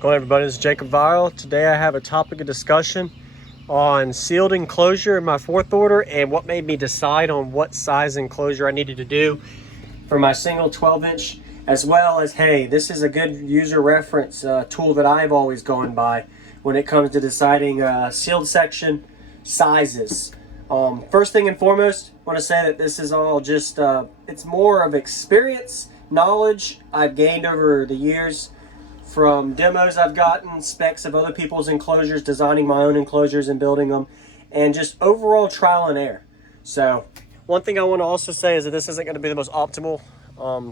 Hello everybody, this is Jacob Viral. Today I have a topic of discussion on sealed enclosure in my fourth order and what made me decide on what size enclosure I needed to do for my single 12-inch, as well as, hey, this is a good user reference tool that I've always gone by when it comes to deciding sealed section sizes. First thing and foremost, I want to say that this is all just, it's more of experience, knowledge I've gained over the years from demos I've gotten, specs of other people's enclosures, designing my own enclosures and building them, and just overall trial and error. So one thing I want to also say is that this isn't going to be the most optimal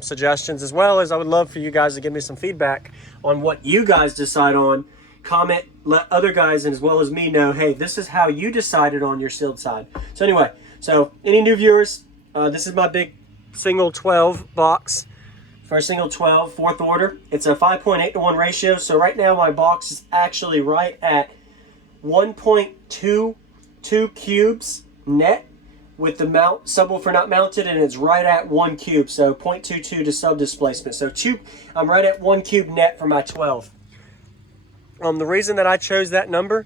suggestions, as well as I would love for you guys to give me some feedback on what you guys decide on. Comment, let other guys and as well as me know, hey, this is how you decided on your sealed side. So anyway, so any new viewers, this is my big single 12 box. For a single 12, fourth order, it's a 5.8 to 1 ratio. So right now my box is actually right at 1.22 cubes net with the subwoofer not mounted, and it's right at 1 cube. So 0.22 to sub displacement. So I'm right at 1 cube net for my 12. The reason that I chose that number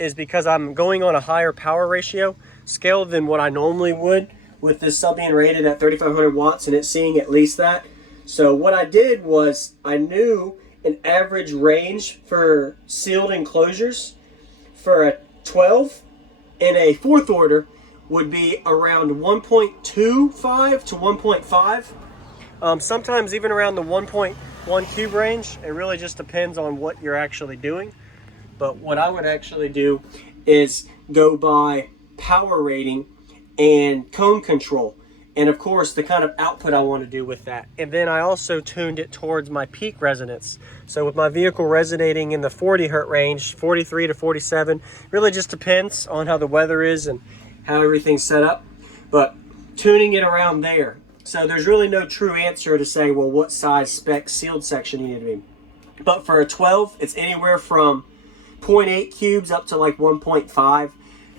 is because I'm going on a higher power ratio scale than what I normally would with this sub being rated at 3,500 watts and it's seeing at least that. So what I did was I knew an average range for sealed enclosures for a 12 in a fourth order would be around 1.25 to 1.5. Sometimes even around the 1.1 cube range. It really just depends on what you're actually doing. But what I would actually do is go by power rating and cone control. And of course, the kind of output I want to do with that. And then I also tuned it towards my peak resonance. So with my vehicle resonating in the 40 hertz range, 43 to 47, really just depends on how the weather is and how everything's set up. But tuning it around there. So there's really no true answer to say, well, what size spec sealed section you need to be. But for a 12, it's anywhere from 0.8 cubes up to like 1.5,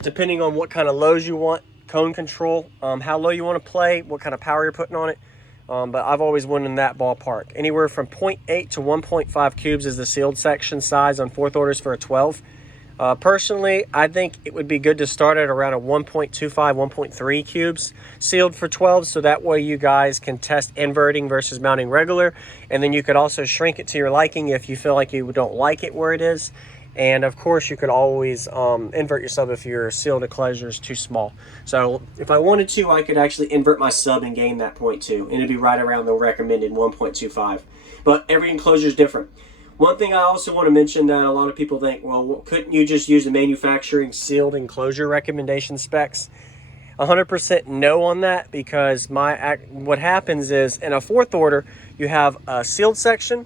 depending on what kind of lows you want. Cone control, how low you want to play, what kind of power you're putting on it. But I've always won in that ballpark. Anywhere from 0.8 to 1.5 cubes is the sealed section size on fourth orders for a 12. Personally, I think it would be good to start at around a 1.25, 1.3 cubes sealed for 12, so that way you guys can test inverting versus mounting regular, and then you could also shrink it to your liking if you feel like you don't like it where it is. And of course, you could always invert your sub if your sealed enclosure is too small. So if I wanted to, I could actually invert my sub and gain that 0.2, and it'd be right around the recommended 1.25. But every enclosure is different. One thing I also want to mention that a lot of people think, well, couldn't you just use the manufacturing sealed enclosure recommendation specs? 100% no on that, because what happens is in a fourth order, you have a sealed section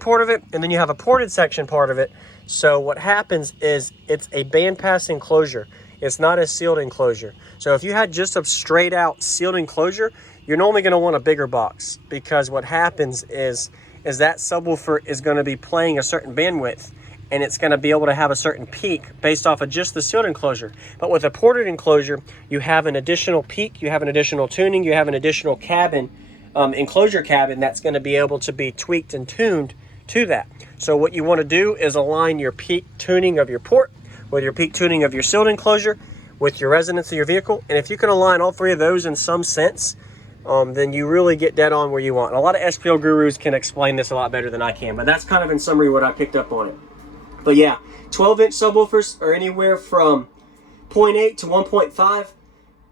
part of it, and then you have a ported section part of it. So what happens is it's a bandpass enclosure. It's not a sealed enclosure. So if you had just a straight out sealed enclosure, you're normally going to want a bigger box, because what happens is that subwoofer is going to be playing a certain bandwidth, and it's going to be able to have a certain peak based off of just the sealed enclosure. But with a ported enclosure, you have an additional peak, you have an additional tuning, you have an additional cabin, enclosure cabin that's going to be able to be tweaked and tuned to that. So what you want to do is align your peak tuning of your port with your peak tuning of your sealed enclosure with your resonance of your vehicle. And if you can align all three of those in some sense, then you really get dead on where you want. And a lot of SPL gurus can explain this a lot better than I can, but that's kind of in summary what I picked up on it. But yeah, 12-inch subwoofers are anywhere from 0.8 to 1.5.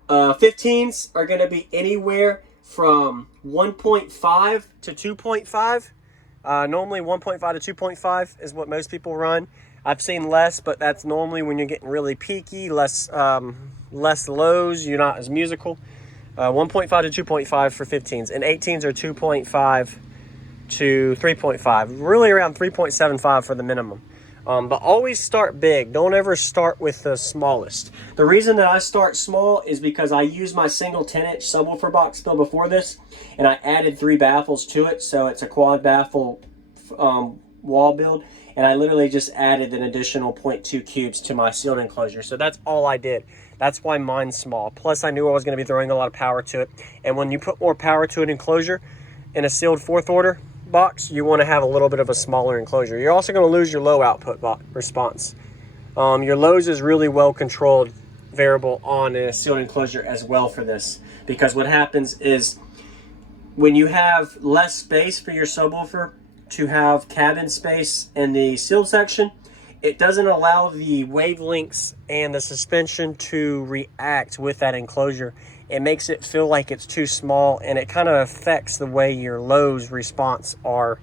15s are going to be anywhere from 1.5 to 2.5. Normally 1.5 to 2.5 is what most people run. I've seen less, but that's normally when you're getting really peaky, less lows, you're not as musical. 1.5 to 2.5 for 15s, and 18s are 2.5 to 3.5, really around 3.75 for the minimum. But always start big. Don't ever start with the smallest. The reason that I start small is because I used my single 10-inch subwoofer box build before this, and I added 3 baffles to it, so it's a quad baffle wall build, and I literally just added an additional 0.2 cubes to my sealed enclosure. So that's all I did. That's why mine's small. Plus, I knew I was going to be throwing a lot of power to it, and when you put more power to an enclosure in a sealed fourth order, box, you want to have a little bit of a smaller enclosure. You're also going to lose your low output response. Your lows is really well controlled variable on a sealed enclosure as well for this, because what happens is when you have less space for your subwoofer to have cabin space in the sealed section, it doesn't allow the wavelengths and the suspension to react with that enclosure. It makes it feel like it's too small, and it kind of affects the way your lows response are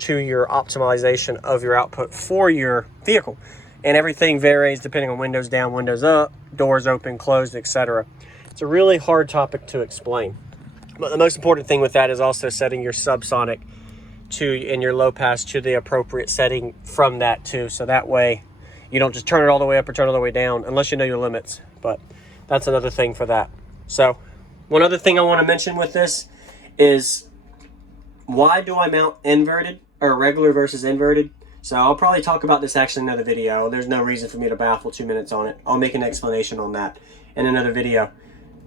to your optimization of your output for your vehicle. And everything varies depending on windows down, windows up, doors open, closed, etc. It's a really hard topic to explain. But the most important thing with that is also setting your subsonic in your low pass to the appropriate setting from that too. So that way you don't just turn it all the way up or turn it all the way down unless you know your limits. But that's another thing for that. So one other thing I want to mention with this is, why do I mount inverted or regular versus inverted? So I'll probably talk about this actually in another video. There's no reason for me to baffle 2 minutes on it. I'll make an explanation on that in another video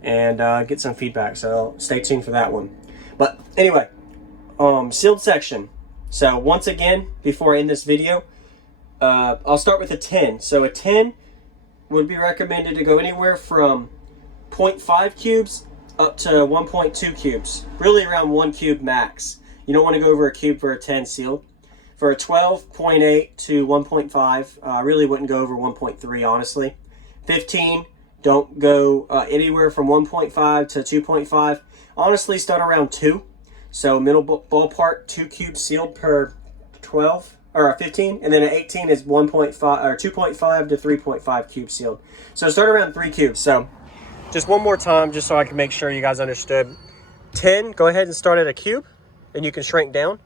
and get some feedback. So stay tuned for that one. But anyway, sealed section. So once again, before I end this video, I'll start with a 10. So a 10 would be recommended to go anywhere from 0.5 cubes up to 1.2 cubes. Really around 1 cube max. You don't want to go over a cube for a 10 sealed. For a 12, 0.8 to 1.5. I really wouldn't go over 1.3, honestly. 15, don't go anywhere from 1.5 to 2.5. Honestly, start around 2. So middle ballpark, 2 cubes sealed per 12 or 15, and then an 18 is 1.5 or 2.5 to 3.5 cubes sealed. So start around 3 cubes. So just one more time, just so I can make sure you guys understood. 10, go ahead and start at a cube, and you can shrink down.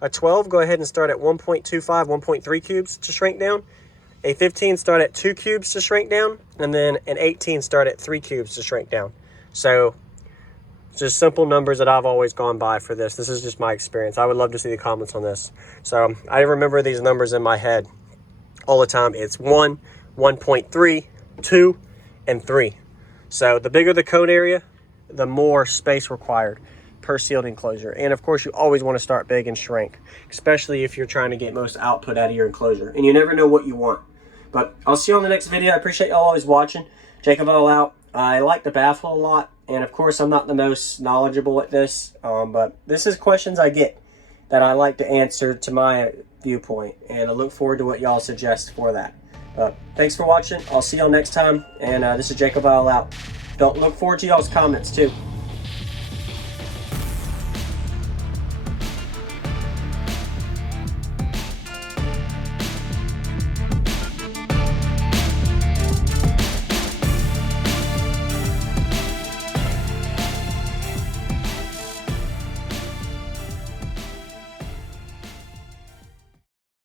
A 12, go ahead and start at 1.25, 1.3 cubes to shrink down. A 15, start at 2 cubes to shrink down. And then an 18, start at 3 cubes to shrink down. So just simple numbers that I've always gone by for this. This is just my experience. I would love to see the comments on this. So I remember these numbers in my head all the time. It's 1, 1.3, 2, and 3. So the bigger the cone area, the more space required per sealed enclosure. And of course, you always want to start big and shrink, especially if you're trying to get most output out of your enclosure. And you never know what you want. But I'll see you on the next video. I appreciate y'all always watching. Jacob L out. I like to baffle a lot. And of course, I'm not the most knowledgeable at this. But this is questions I get that I like to answer to my viewpoint. And I look forward to what y'all suggest for that. Thanks for watching. I'll see y'all next time. And this is Jacob L out. Don't look forward to y'all's comments too.